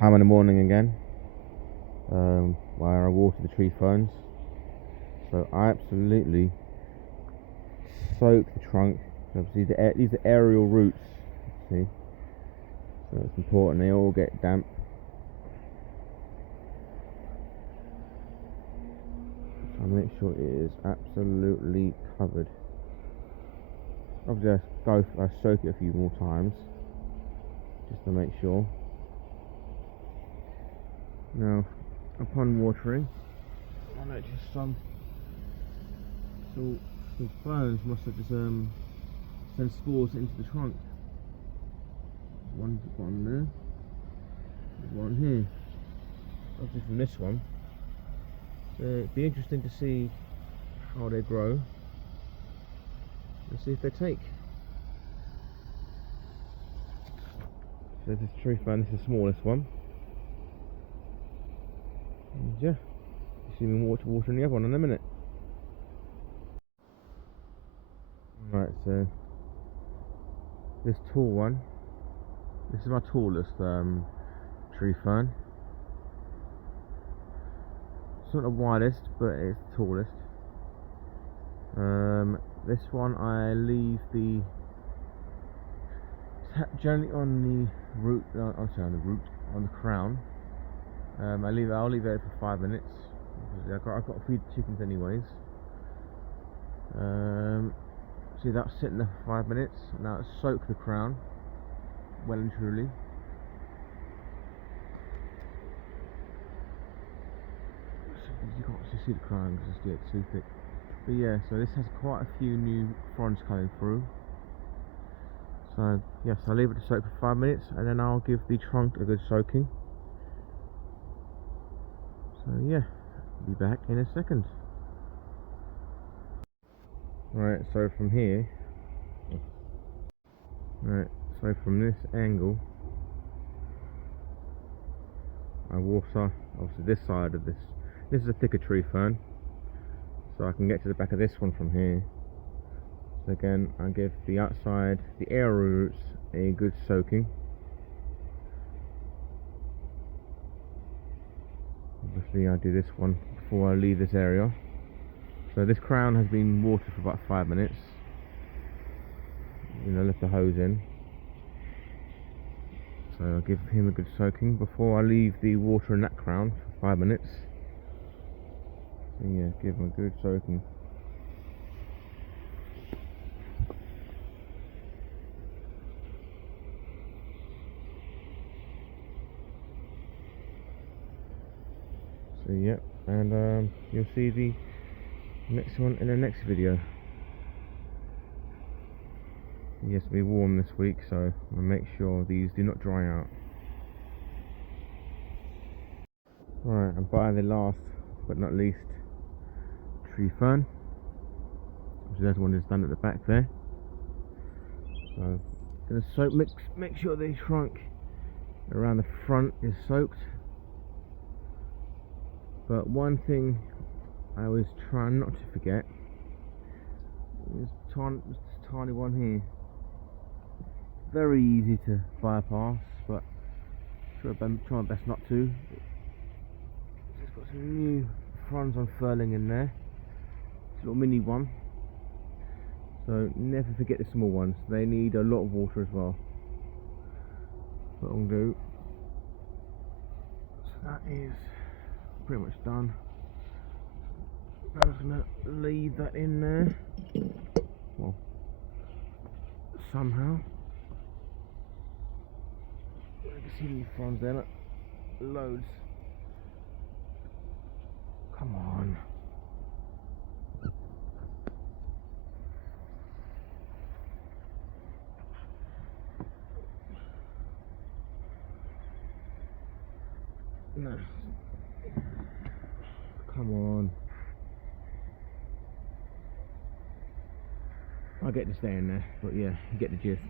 time in the morning again, where I water the tree ferns. So I absolutely soak the trunk. Obviously, these are aerial roots. See, so it's important they all get damp. So I make sure it is absolutely covered. Obviously, I soak it a few more times just to make sure. Now, upon watering, I noticed some ferns must have just sent spores into the trunk. One there, one here. Obviously from this one. So it'd be interesting to see how they grow and see if they take. So this is tree fern, this is the smallest one. And yeah, you see me watering the other one in a minute. Right, so this tall one, this is my tallest tree fern. It's not the widest, but it's the tallest. This one I leave the generally on the root. On the crown. I'll leave it for 5 minutes. I've got to feed the chickens anyways. See, that's sitting there for 5 minutes. Now it's soak the crown well and truly. You can't actually see the crown because it's too thick. But yeah, so this has quite a few new fronds coming through. So yes, I'll leave it to soak for 5 minutes and then I'll give the trunk a good soaking. So yeah, I'll be back in a second. Right, so from here, so from this angle, I water obviously this side of this. This is a thicker tree fern, so I can get to the back of this one from here. So again, I give the outside, the air roots, a good soaking. Obviously I do this one before I leave this area. So this crown has been watered for about 5 minutes. Left the hose in. So I'll give him a good soaking before I leave the water in that crown for 5 minutes. So yeah, give him a good soaking. So yeah, and you'll see the next one in the next video. Yes, it'll be warm this week, so I'll make sure these do not dry out. Right, and by the last but not least, tree fern. There's one that's done at the back there. So I'm gonna soak, make sure the trunk around the front is soaked. But one thing I always try not to forget is this tiny one here. Very easy to bypass, but try my best not to. It's got some new fronds unfurling in there. It's a little mini one. So never forget the small ones. They need a lot of water as well. What I'll do. So that is pretty much done. I'm just gonna leave that in there. Well, somehow. You can see these fronds there, look. Loads. Come on. No. Come on. I'll get to stay in there, but yeah, you get the gist.